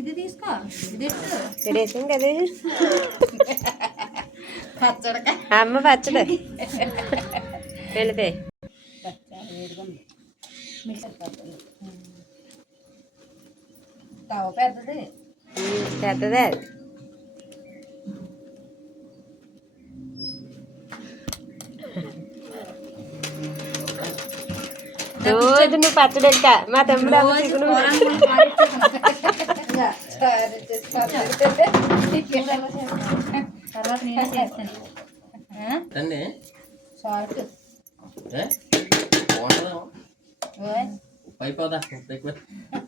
ఇది తీసుకో ఇది వేసాం కదా పచ్చడికాయ అమ్మ పచ్చడి వెళ్ళిపోయి మిక్సర్ పచ్చడి తవ పెద్దది పెద్దదే రోజు నువ్వు పచ్చడి ఎక్క మా తమ్ముడు అమ్మ చికెన్ తర్వాత నేను చేస్తాను సాల్ట్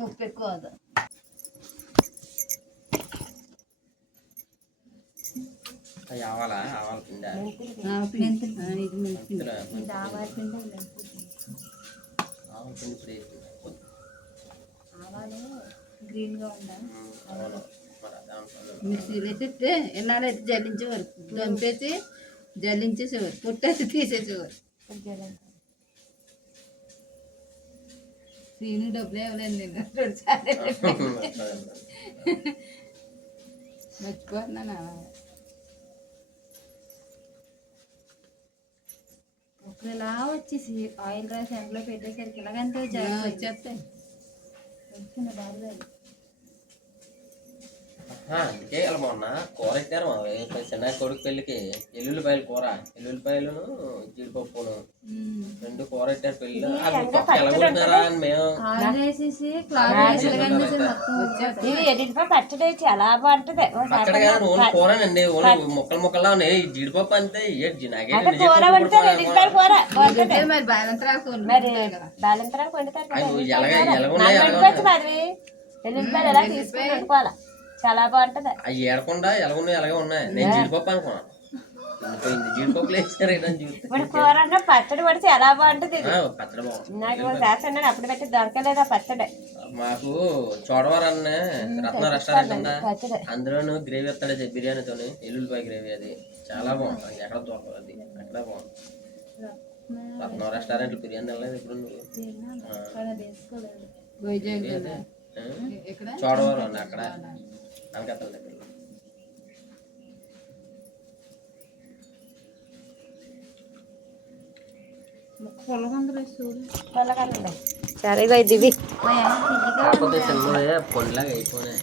ఉప్పు ఎక్కువ ఆవాలా ఆవాల పిండి ఆవాల పిండి ఆవాల పిండి ఇప్పుడు ఆవాలు గ్రీన్గా ఉండాలి మిక్సీలో అయితే ఎన్నాళ్ళైతే జల్లించేవారు దంపేసి జల్లించేసేవారు పుట్టేసి తీసేసేవారు సీను డబ్బులు ఇవ్వలేదు నేను 2 సార్లు మర్చిపోతున్నాను ఇలా వచ్చేసి ఆయిల్ రాసి ఎండలో పెట్టేసరికి ఇలాగంటే వచ్చేస్తాయి అందుకే ఇలా మొన్న కూర పెట్టారు మా చిన్న కొడుకు పెళ్ళికి ఎల్లుల్లిపాయలు కూర ఎల్లుల్లిపాయలను జీడిపప్పును 2 కూర పెట్టారు పెళ్ళి ఎలాగొంటున్నారా అని మేము పచ్చడి చాలా బాగుంటది పచ్చడి కాదు ఓన్లీ కూరనండి ఓన్లీ ముక్కలు ముక్కల్లా ఉన్నాయి జీడిపప్పు అంతే కూర వండుతారు ఎల్లుల్లిపాయల కూర మరి బాలంతరాలు మరి బాలంతరాలు వండుతారు ఎల్లుల్లిపాయలు ఎలా తీసుకుని వండుకోవాలి చాలా బాగుంటది అవి ఏడకుండా ఎలాగున్నాయి అలాగే ఉన్నాయి నేను జీడిపప్పు అనుకున్నాను జీడిపప్పు ఇప్పుడు కూర అంటే పచ్చడి పడితే ఎలా బాగుంటది పచ్చడి బాగుంది నాకు చేస్తాను అప్పుడు పెట్టి దొరకలేదా పచ్చడి మాకు చోడవరం రత్న రెస్టారెంట్ ఉందా అందులోను గ్రేవీ వస్తాడు బిర్యానీతో ఎల్లుల్లిపాయ గ్రేవీ అది చాలా బాగుంటుంది ఎక్కడ దొరకదు అది అక్కడ బాగుంది రత్న రెస్టారెంట్ బిర్యానీ వెళ్ళలేదు ఇప్పుడు నువ్వు చోడవరం అండి అక్కడ కలకత్తా దగ్గర సరే ఇవి కాకపోతే సినిమా పొండిలాగా అయిపోయినాయి